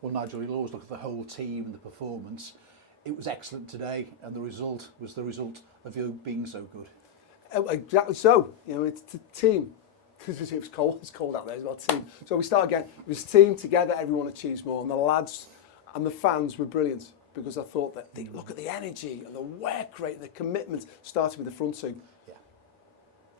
Well, Nigel, you'll always look at the whole team and the performance. It was excellent today, and the result was the result of you being so good. Exactly so. You know, it's a team. Because it was cold. It's cold out there as well. Team. So we start again. It was team together. Everyone achieves more, and the lads and the fans were brilliant because I thought that they look at the energy and the work rate, the commitment. Starting with the front two. Yeah.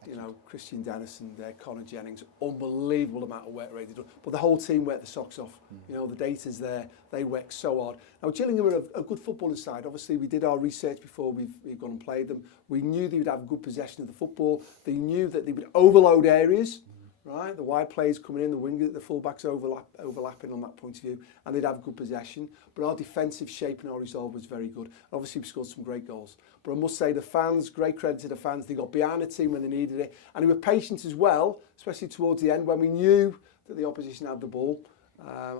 You know, Christian Dennis and Conor Jennings, unbelievable amount of work rate they done. But the whole team worked the socks off. You know, the data's there. They work so hard. Now, Gillingham are a good footballing side. Obviously, we did our research before we've gone and played them. We knew they would have good possession of the football. They knew that they would overload areas, right? The wide players coming in, the wing, the full-backs overlapping on that point of view, and they'd have good possession. But our defensive shape and our resolve was very good. Obviously, we scored some great goals. But I must say, the fans, great credit to the fans. They got behind the team when they needed it. And they were patient as well, especially towards the end when we knew that the opposition had the ball.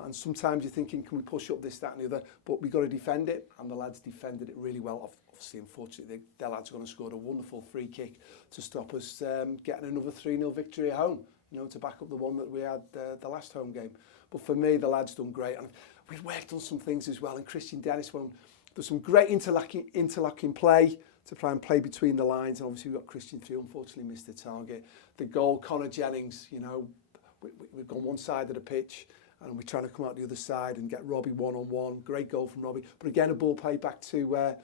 And sometimes you're thinking, can we push up this, that and the other? But we've got to defend it, and the lads defended it really well. Obviously, unfortunately, the lads are going to score a wonderful free kick to stop us getting another 3-0 victory at home, you know, to back up the one that we had the last home game. But for me, the lads done great. And we've worked on some things as well. And Christian Dennis, there's some great interlocking play to try and play between the lines. And obviously, we've got Christian through, unfortunately missed the target. The goal, Conor Jennings, you know, we've gone one side of the pitch, and we're trying to come out the other side and get Robbie one-on-one. Great goal from Robbie. But again, a ball played back to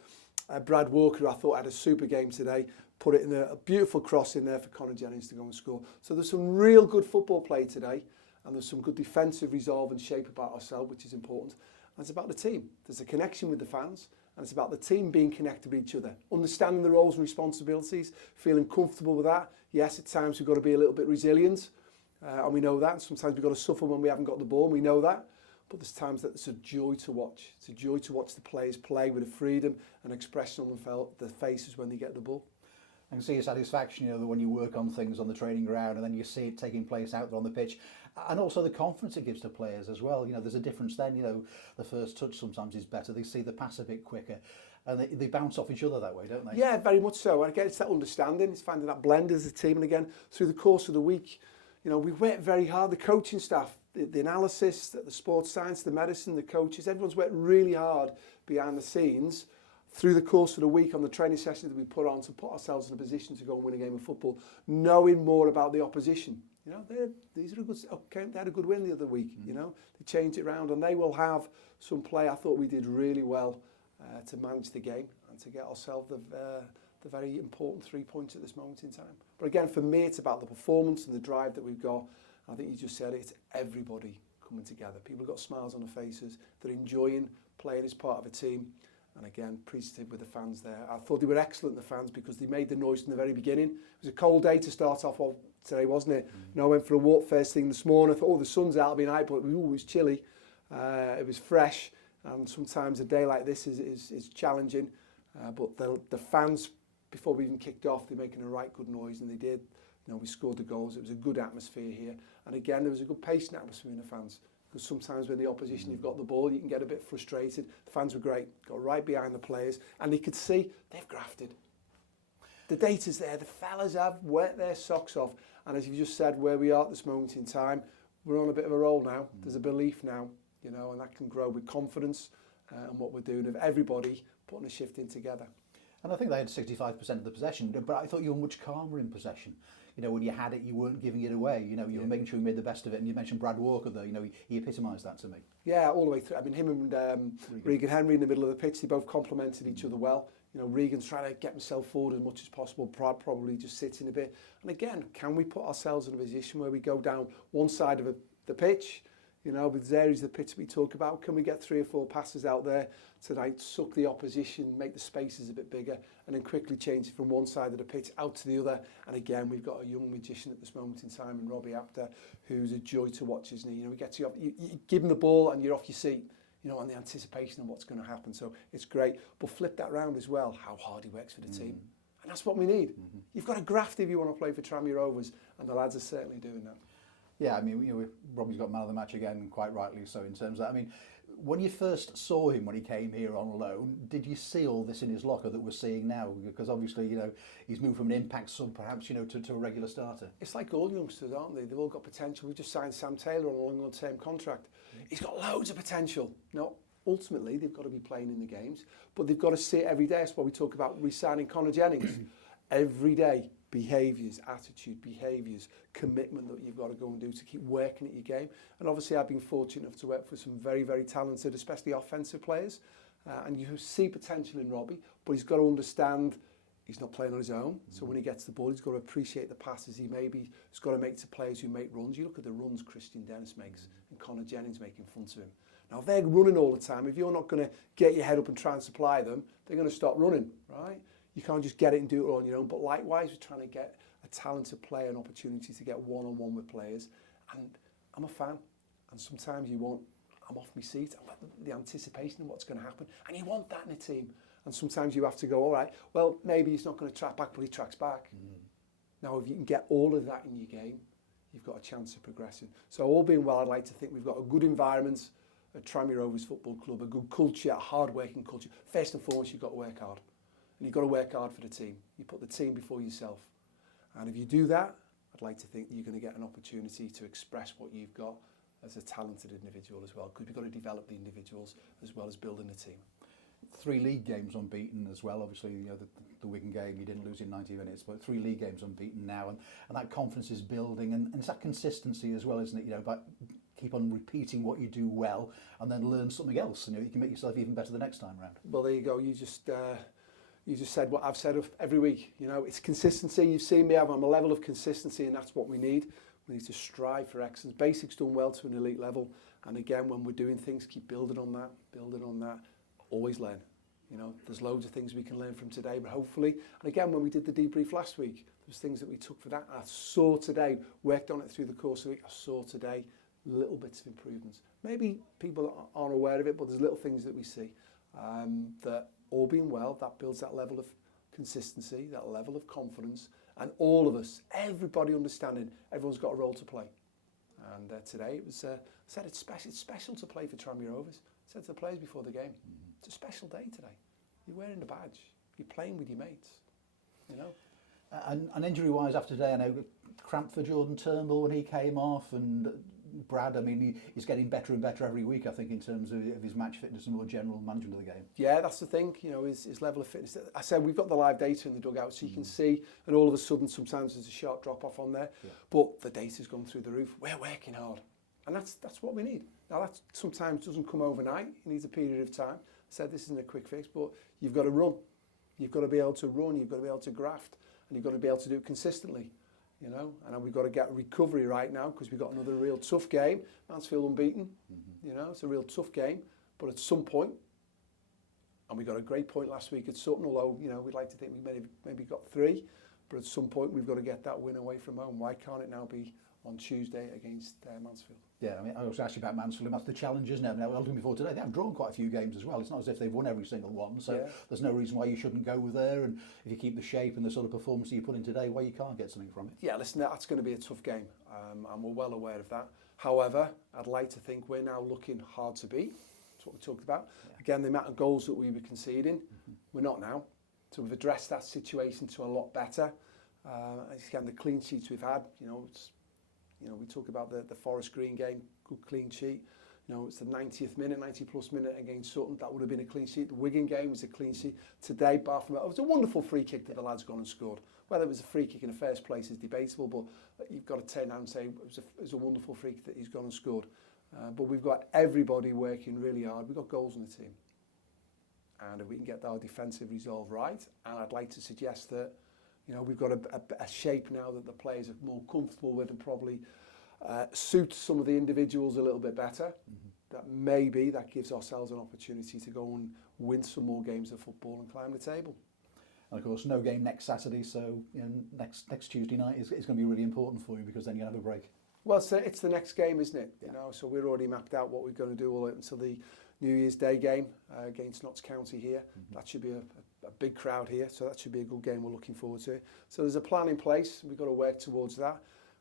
Brad Walker, who I thought had a super game today. Put it in a beautiful cross in there for Conor Jennings to go and score. So there's some real good football play today, and there's some good defensive resolve and shape about ourselves, which is important. And it's about the team. There's a connection with the fans, and it's about the team being connected with each other, understanding the roles and responsibilities, feeling comfortable with that. Yes, at times we've got to be a little bit resilient. And we know that. Sometimes we've got to suffer when we haven't got the ball, and we know that. But there's times that it's a joy to watch. It's a joy to watch the players play with a freedom and expression on their faces when they get the ball. I can see your satisfaction, you know, when you work on things on the training ground and then you see it taking place out there on the pitch. And also the confidence it gives to players as well. You know, there's a difference then, you know, the first touch sometimes is better. They see the pass a bit quicker. And they bounce off each other that way, don't they? Yeah, very much so. And again, it's that understanding. It's finding that blend as a team. And again, through the course of the week, you know, we worked very hard. The coaching staff, the analysis, the sports science, the medicine, the coaches, everyone's worked really hard behind the scenes through the course of the week on the training sessions that we put on to put ourselves in a position to go and win a game of football, knowing more about the opposition. You know, they had a good win the other week. You know, they changed it around, and they will have some play. I thought we did really well to manage the game and to get ourselves the very important 3 points at this moment in time. But again, for me, it's about the performance and the drive that we've got. I think you just said it, it's everybody coming together. People have got smiles on their faces. They're enjoying playing as part of a team. And again, appreciative with the fans there. I thought they were excellent, the fans, because they made the noise from the very beginning. It was a cold day to start off of today, wasn't it? You know, I went for a walk first thing this morning. I thought, the sun's out, it'll be nice, but it was chilly. It was fresh. And sometimes a day like this is challenging. But the fans, before we even kicked off, they're making a right good noise, and they did. You know, we scored the goals. It was a good atmosphere here. And again, there was a good patient atmosphere in the fans. Because sometimes when the opposition, you've got the ball, you can get a bit frustrated. The fans were great, got right behind the players, and you could see they've grafted. The data's there, the fellas have worked their socks off, and as you just said, where we are at this moment in time, we're on a bit of a roll now. There's a belief now, you know, and that can grow with confidence and what we're doing of everybody putting a shift in together. And I think they had 65% of the possession, but I thought you were much calmer in possession. You know, when you had it, you weren't giving it away. You know, you were making sure you made the best of it. And you mentioned Brad Walker there. You know, he epitomised that to me. Yeah, all the way through. I mean, him and Regan Henry in the middle of the pitch, they both complemented each other well. You know, Regan's trying to get himself forward as much as possible. Brad probably just sitting a bit. And again, can we put ourselves in a position where we go down one side of the pitch? You know, with the areas of the pitch we talk about, can we get 3 or 4 passes out there tonight, suck the opposition, make the spaces a bit bigger, and then quickly change it from one side of the pitch out to the other? And again, we've got a young magician at this moment in time in 𝗦𝗢𝗨𝗥𝗧, who's a joy to watch, isn't he? You know, he gets you give him the ball and you're off your seat, you know, on the anticipation of what's going to happen. So it's great. But flip that round as well, how hard he works for the team. And that's what we need. You've got to graft if you want to play for Tranmere Rovers, and the lads are certainly doing that. Yeah, I mean, you know, Robbie's got man of the match again, quite rightly so, in terms of that. I mean, When you first saw him when he came here on loan, did you see all this in his locker that we're seeing now? Because obviously, he's moved from an impact sub perhaps, to a regular starter. It's like all youngsters, aren't they? They've all got potential. We just signed Sam Taylor on a long-term contract. He's got loads of potential. Now, ultimately, they've got to be playing in the games, but they've got to see it every day. That's why we talk about re-signing Conor Jennings. Every day, behaviours, attitude, behaviours, commitment that you've got to go and do to keep working at your game. And obviously I've been fortunate enough to work for some very, very talented, especially offensive players. And you see potential in Robbie, but he's got to understand he's not playing on his own. So when he gets the ball, he's got to appreciate the passes he's got to make to players who make runs. You look at the runs Christian Dennis makes and Conor Jennings making fun to him. Now, if they're running all the time, if you're not going to get your head up and try and supply them, they're going to stop running, right? You can't just get it and do it all on your own. But likewise, we're trying to get a talented player an opportunity to get one-on-one with players. And I'm a fan. And sometimes you want, I'm off my seat. I'm the anticipation of what's going to happen. And you want that in a team. And sometimes you have to go, all right, well, maybe he's not going to track back, but he tracks back. Now, if you can get all of that in your game, you've got a chance of progressing. So all being well, I'd like to think we've got a good environment at Tranmere Rovers Football Club, a good culture, a hard-working culture. First and foremost, you've got to work hard. And you've got to work hard for the team. You put the team before yourself. And if you do that, I'd like to think that you're going to get an opportunity to express what you've got as a talented individual as well, because we've got to develop the individuals as well as building the team. 3 league games unbeaten as well. Obviously, the Wigan game, you didn't lose in 90 minutes, but 3 league games unbeaten now, and that confidence is building, and it's that consistency as well, isn't it? But keep on repeating what you do well, and then learn something else. You can make yourself even better the next time round. Well, there you go. You just said what I've said every week. It's consistency. You've seen me. I'm a level of consistency, and that's what we need. We need to strive for excellence. Basics done well to an elite level, and again, when we're doing things, keep building on that. Always learn. There's loads of things we can learn from today, but hopefully, and again, when we did the debrief last week, there's things that we took for that. I saw today, worked on it through the course of the week, I saw today little bits of improvements. Maybe people aren't aware of it, but there's little things that we see that, all being well, that builds that level of consistency, that level of confidence, and all of us, everybody understanding, everyone's got a role to play. And today it was said it's special to play for Tranmere Rovers. I said to the players before the game, it's a special day today. You're wearing the badge. You're playing with your mates. And injury-wise after today, I know cramp for Jordan Turnbull when he came off, and Brad, he's getting better and better every week, I think, in terms of his match fitness and more general management of the game. Yeah, that's the thing, his level of fitness. I said we've got the live data in the dugout, so you can see, and all of a sudden sometimes there's a sharp drop-off on there, but the data's gone through the roof. We're working hard, and that's what we need. Now, that sometimes doesn't come overnight. It needs a period of time. I said this isn't a quick fix, but you've got to run. You've got to be able to run, you've got to be able to graft, and you've got to be able to do it consistently. And we've got to get recovery right now because we've got another real tough game. Mansfield unbeaten, it's a real tough game. But at some point, and we got a great point last week at Sutton, although, we'd like to think we maybe got 3, but at some point we've got to get that win away from home. Why can't it now be on Tuesday against Mansfield? Yeah, I was actually about Mansfield, and that's the challenge, isn't it? Now, before today, they have drawn quite a few games as well. It's not as if they've won every single one, so there's no reason why you shouldn't go there, and if you keep the shape and the sort of performance that you put in today, why you can't get something from it. Yeah, listen, that's going to be a tough game, and we're well aware of that. However, I'd like to think we're now looking hard to beat. That's what we talked about. Yeah. Again, the amount of goals that we were conceding, we're not now. So we've addressed that situation to a lot better. Again, the clean sheets we've had, we talk about the Forest Green game, good clean sheet. It's the 90th minute, 90-plus minute against Sutton. That would have been a clean sheet. The Wigan game was a clean sheet. Today, bar from it was a wonderful free kick that the lad's gone and scored. Whether it was a free kick in the first place is debatable, but you've got to turn around and say it was a wonderful free kick that he's gone and scored. But we've got everybody working really hard. We've got goals in the team. And if we can get our defensive resolve right, and I'd like to suggest that we've got a shape now that the players are more comfortable with and probably suit some of the individuals a little bit better. That maybe that gives ourselves an opportunity to go and win some more games of football and climb the table. And of course, no game next Saturday, so next Tuesday night is going to be really important for you because then you have a break. Well, it's the next game, isn't it? So we're already mapped out what we're going to do all until the New Year's Day game against Notts County here. That should be a big crowd here, so that should be a good game. We're looking forward to it. So there's a plan in place. We've got to work towards that.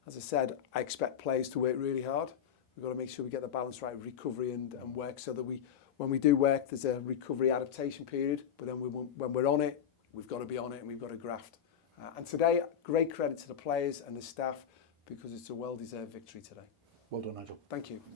As I said, I expect players to work really hard. We've got to make sure we get the balance right with recovery and work, so that when we do work, there's a recovery adaptation period, but then when we're on it, we've got to be on it and we've got to graft. And today, great credit to the players and the staff, because it's a well-deserved victory today. Well done, Nigel. Thank you.